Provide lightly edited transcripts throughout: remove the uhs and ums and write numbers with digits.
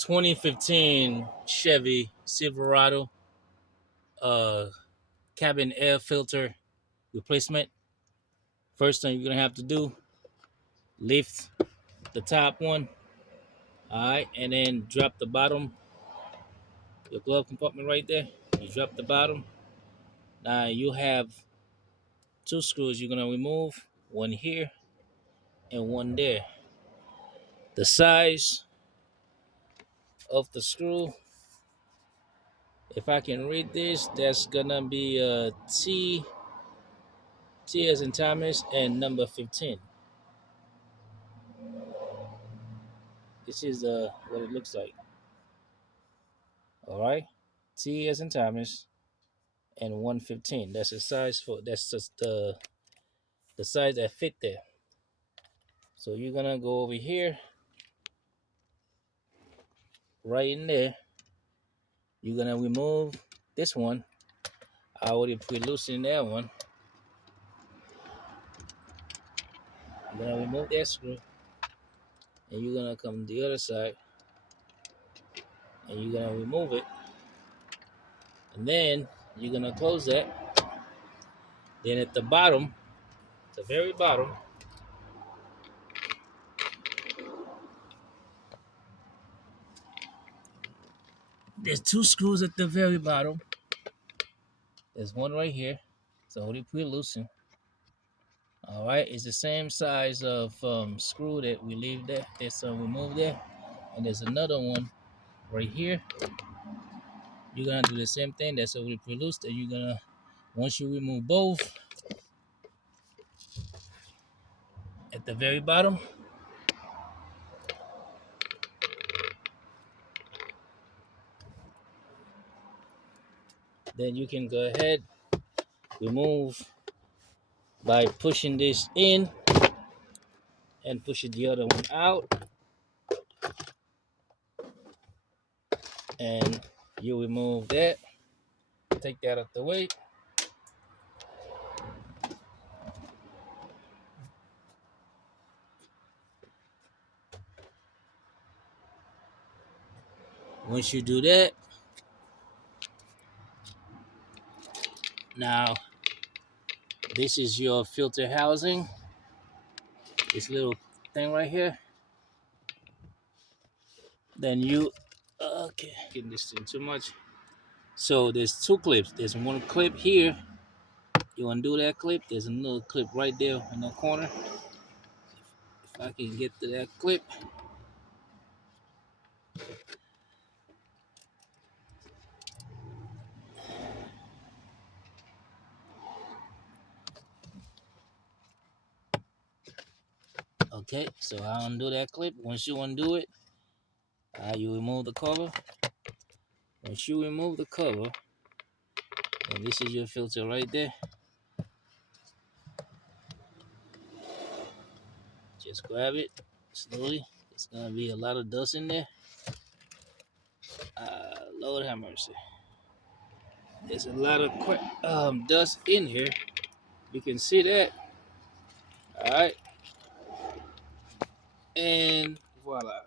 2015 Chevy Silverado uh, cabin air filter replacement. First thing you're gonna have to do, lift the top one, all right, and then drop the bottom, your glove compartment right there. You drop the bottom. Now you have two screws you're gonna remove, one here and one there. The size of the screw, if I can read this, that's gonna be T as in Thomas and number 15. This is what it looks like. All right, T as in Thomas and 115. That's the size for. That's just the size that fit there. So you're gonna go over here, right in there. You're gonna remove this one. I already pre-loosened that one. You're gonna remove that screw, and you're gonna come to the other side, and you're gonna remove it, and then you're gonna close that. Then at the bottom, the very bottom, there's two screws at the very bottom. There's one right here. It's already pre-loosened. All right, it's the same size of screw that we leave there. There's remove there, and there's another one right here. You're gonna do the same thing. That's already pre-loosed, and you're gonna once you remove both at the very bottom, then you can go ahead remove by pushing this in and pushing the other one out, and you remove that. Take that out the way. Once you do that, now this is your filter housing. This little thing right here. Then you okay, getting this in too much. So there's two clips. There's one clip here. You undo that clip. There's another clip right there in the corner. If I can get to that clip. Okay, so I undo that clip. Once you undo it, you remove the cover. Once you remove the cover, and this is your filter right there. Just grab it slowly. It's gonna be a lot of dust in there. Lord have mercy. There's a lot of dust in here. You can see that. All right, and voila.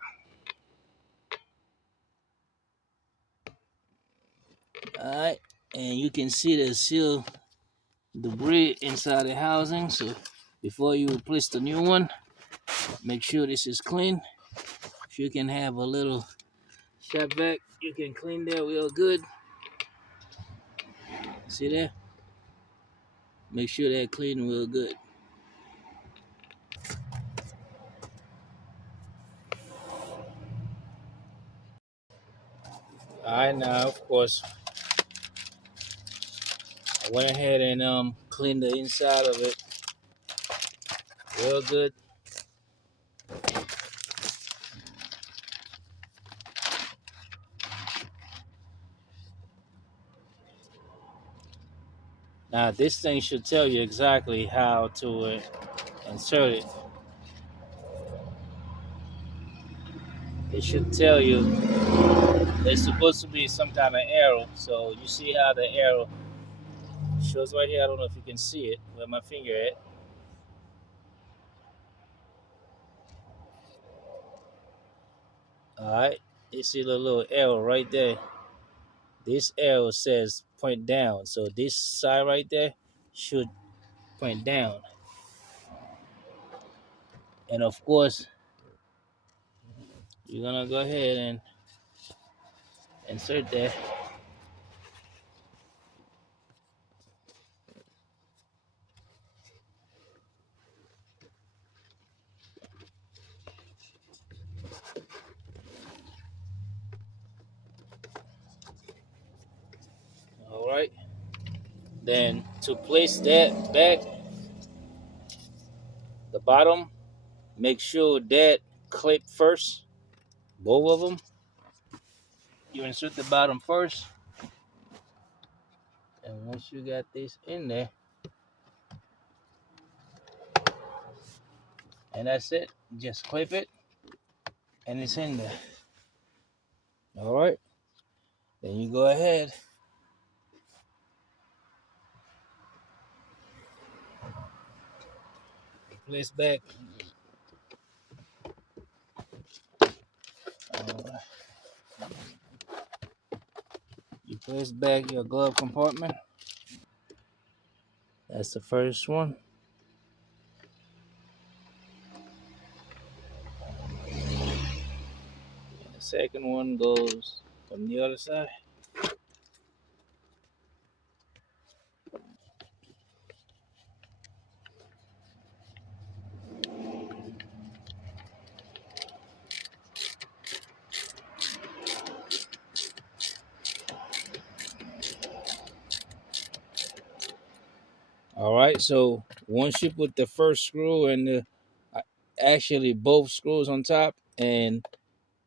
All right, and you can see there's still debris inside the housing. So before you replace the new one, make sure this is clean. If you can have a little shot back, you can clean that real good. See that? Make sure that clean real good. All right, now of course I went ahead and cleaned the inside of it real good. Now this thing should tell you exactly how to insert it. It should tell you there's supposed to be some kind of arrow. So you see how the arrow shows right here. I don't know if you can see it where my finger at. All right, You see the little arrow right there. This arrow says point down. So this side right there should point down. And of course, you're gonna go ahead and insert that. All right. Then to place that back, the bottom, make sure that clip first, both of them. You insert the bottom first, and once you got this in there, and that's it. Just clip it, and it's in there. All right. Then you go ahead, place back. Uh, you place back your glove compartment. That's the first one. And the second one goes from the other side. All right. So once you put the first screw and actually both screws on top and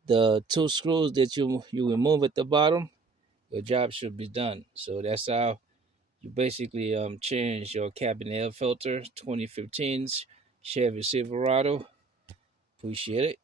the two screws that you remove at the bottom, your job should be done. So that's how you basically change your cabin air filter. 2015's Chevy Silverado. Appreciate it.